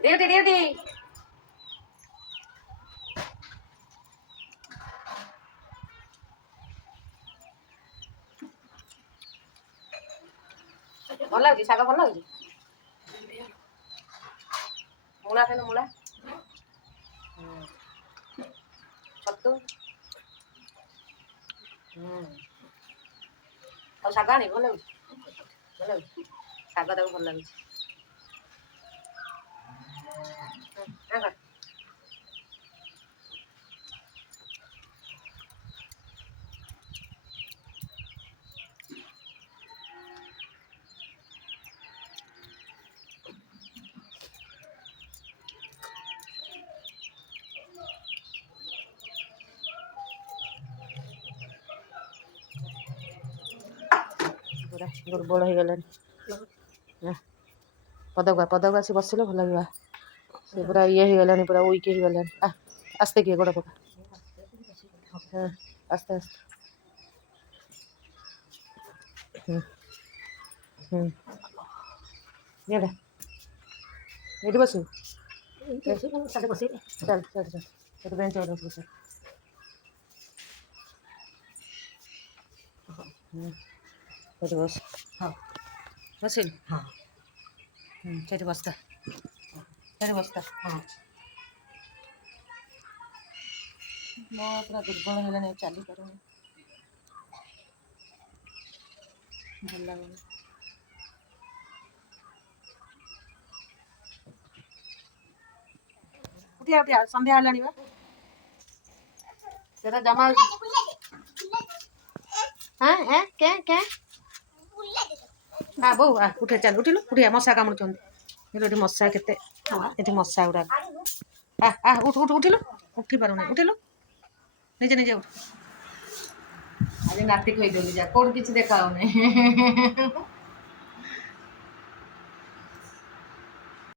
duty duty ଭଲ ଲାଗୁଛି ଶାଗ ଭଲ ଲାଗୁଛି ମୂଳା ଖାଇଲେ ମୂଳା ଛତୁ ଆଉ ଶାଗ ଆଣି ଭଲ ଲାଗୁଛି ଶାଗ ତାକୁ ଭଲ ଲାଗୁଛି ପୁରା ଦୁର୍ବଳ ହେଇଗଲାଣି ପଦାକୁ ଆସି ବସିଲେ ଭଲ ଲାଗିବ ସେ ପୁରା ଇଏ ହେଇଗଲାଣି ପୁରା ୱିକ୍ ହେଇଗଲାଣି ଆସ୍ତେ କିଏ ଗୋଡ଼ ପକା ଆସ୍ତେ ଆସ୍ତେ ଏଇଟା ଏଇଠି ବସିବୁ ଚାଲ ସେଠି ବେଞ୍ଚ ଉପରେ ବସିବୁ ସେଠି ବସ ହଁ ବସିଲୁ ହଁ ସେଠି ବସ୍ତା ହଁ ମୋ ପୁରା ଦୁର୍ବଳ ହେଲାଣି ଚାଲିପାରୁନି ଭଲ ଲାଗୁନି ଉଠିଆ ସନ୍ଧ୍ୟା ହେଲାଣି ବା ସେଟା ଜମା ବୋଉ ଉଠେ ଚାଲ ଉଠିଆ ମଶା କାମୁଡୁଛନ୍ତି ଏଠି ମଶା କେତେ ଏଠି ମଶା ଗୁଡାକ ଉଠିଲୁ ଉଠି ପାରୁନି ଉଠିଲୁ ନିଜେ ଉଠ ଆଜି ନାତି କହିଦେଲି ଯା କୋଉଠି କିଛି ଦେଖା ହଉନି